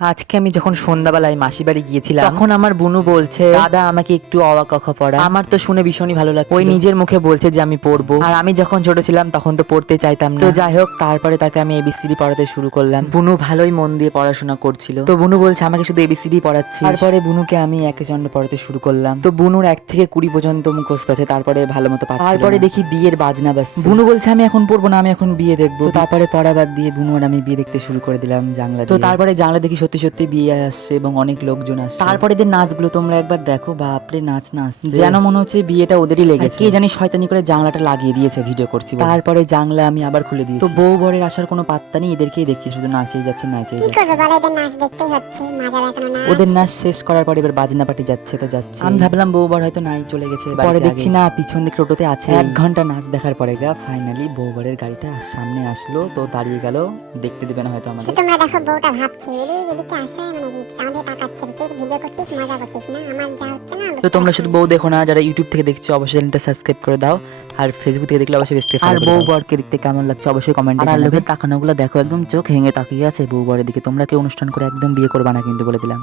আজকে আমি যখন সন্ধ্যাবেলায় মাসি বাড়ি গিয়েছিলাম তখন আমার বুনু বলছে, দাদা আমাকে একটু অ আ ক খ পড়া। আমার তো শুনে ভীষণই ভালো লাগছে। ওই নিজের মুখে বলছে যে আমি পড়বো, আর আমি যখন ছোট ছিলাম তখন তো পড়তে চাইতাম না। তো যাই হোক, তারপরে তাকে আমি এবিসিডি পড়াতে শুরু করলাম। বুনু ভালোই মন দিয়ে পড়াশোনা করছিল। তো বুনু বলছে আমাকে শুধু এবিসিডি পড়াচ্ছি। তারপরে বুনুকে আমি একে চন্ড পড়াতে শুরু করলাম। তো বুনুর 1 থেকে 20 পর্যন্ত মুখস্থ আছে, তারপরে ভালো মতো পারছিল না। তারপরে দেখি বিয়ের বাজনা বাজছে। বুনু বলছে আমি এখন পড়বো না, আমি এখন বিয়ে দেখবো। তো তারপরে পড়া বাদ দিয়ে বুনু আর আমি বিয়ে দেখতে শুরু করে দিলাম জানলা দিয়ে। তো তারপরে জানলা দেখি সত্যি সত্যি বিয়ে আসছে এবং অনেক লোকজন আসছে। তারপরে এদের নাচগুলো তোমরা একবার দেখো, বাপরে নাচ যেন মনে হচ্ছে বিয়েটা ওদেরই লেগেছে। কে জানি শয়তানি করে জানলাটা লাগিয়ে দিয়েছে ভিডিও করছি বলে। তারপরে জানলা আমি আবার খুলে দিয়েছি। তো বউ বরের আসার কোনো পাত্তা নেই, এদেরকেই দেখছি শুধু নাচেই যাচ্ছে নাচেই যাচ্ছে। ওদের নাচ শেষ করার পর এবার বাজনা পার্টি যাচ্ছে তো যাচ্ছে। আমি ভাবলাম বউ বর হয়তো নাই, চলে গেছে। পরে দেখছি না, পিছন দিক টোটোতে আছে। 1 ঘন্টা নাচ দেখার পরে ফাইনালি বউ বরের গাড়িটা সামনে আসলো, তো দাঁড়িয়ে গেল। দেখতে দেবে না হয়তো আমাদের। তোমরা দেখো, বউটা ভাবছে এদিকে আসে আমাদের তাকাচ্ছে, তুই ভিডিও করছিস, মজা করছিস না, আমার যা হচ্ছে না। তো তোমরা শুধু বউ দেখো না, যারা ইউটিউব থেকে দেখছো অবশ্যই চ্যানেলটা সাবস্ক্রাইব করে দাও, আর ফেসবুক থেকে দেখলে অবশ্যই বেস্টে ফলো করে দাও। আর বউ বরকে দেখতে কেমন লাগছে অবশ্যই কমেন্টে জানাবে। আর লোকের তাকানোগুলো দেখো, একদম চোখ ভেঙে তাকিয়ে আছে বউ বরের দিকে। তোমরা কি অনুষ্ঠান করে একদম বিয়ে করবা না কিন্তু, বলে দিলাম।